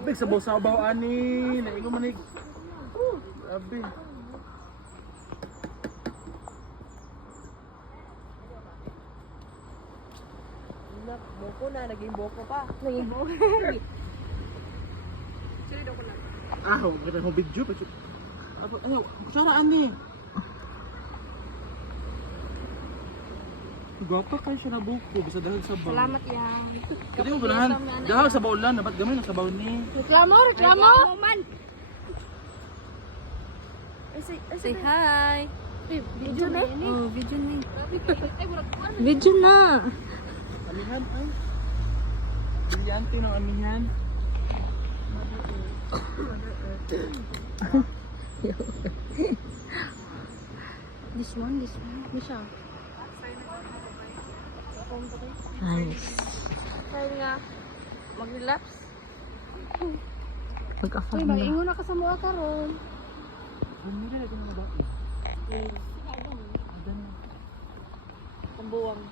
Abig, sabaw-sabaw ani. Naigo manig. Abi. Boko na, naging boko pa. Naging buo. Ah, kita mo video pa. Ano, kutsara ani. Gwapa kayo siya na buko, bisa dahil sa baw. Salamat yan. Kasi mo ganahan, dahil sa baw lang, dapat gamay na sa baw ni. Reklamo, reklamo! Man! Say hi! Video na? Oh, video na. Video na! Amihan ay. Brilyante ng amihan. This one. Misha. Nice. Kaya nga, mag-relapse. Mag-afam Uy, mag-ingo na ka sa mua karon. Bumili na ba? Ang buwang.